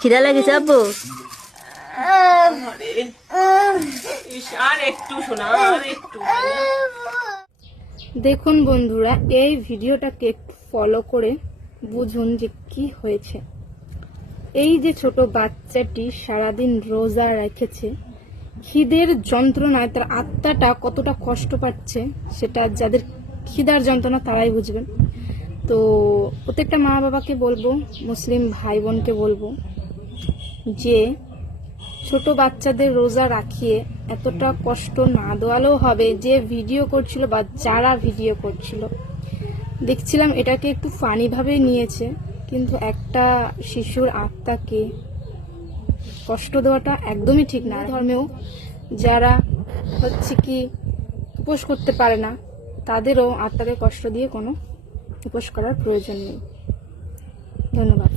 খিদা লাগেছে আব্বু? দেখুন বন্ধুরা, এই ভিডিওটাকে একটু ফলো করে বুঝুন যে কি হয়েছে। এই যে ছোট বাচ্চাটি সারাদিন রোজা রেখেছে, খিদের যন্ত্রণায় তার আত্মাটা কতটা কষ্ট পাচ্ছে সেটা যাদের খিদার যন্ত্রণা তারাই বুঝবেন। তো প্রত্যেকটা মা বাবাকে বলবো, মুসলিম ভাই বোনকে বলবো যে ছোট বাচ্চাদের রোজা রাখিয়ে এতটা কষ্ট না দেওয়ালেও হবে। যে ভিডিও করছিল বা যারা ভিডিও করছিল, দেখছিলাম এটাকে একটু ফানিভাবে নিয়েছে, কিন্তু একটা শিশুর আত্মাকে কষ্ট দেওয়াটা একদমই ঠিক না। ধর্মেও যারা হচ্ছে কি উপোস করতে পারে না, তাদেরও আত্মাকে কষ্ট দিয়ে কোনো উপোস করার প্রয়োজন নেই। ধন্যবাদ।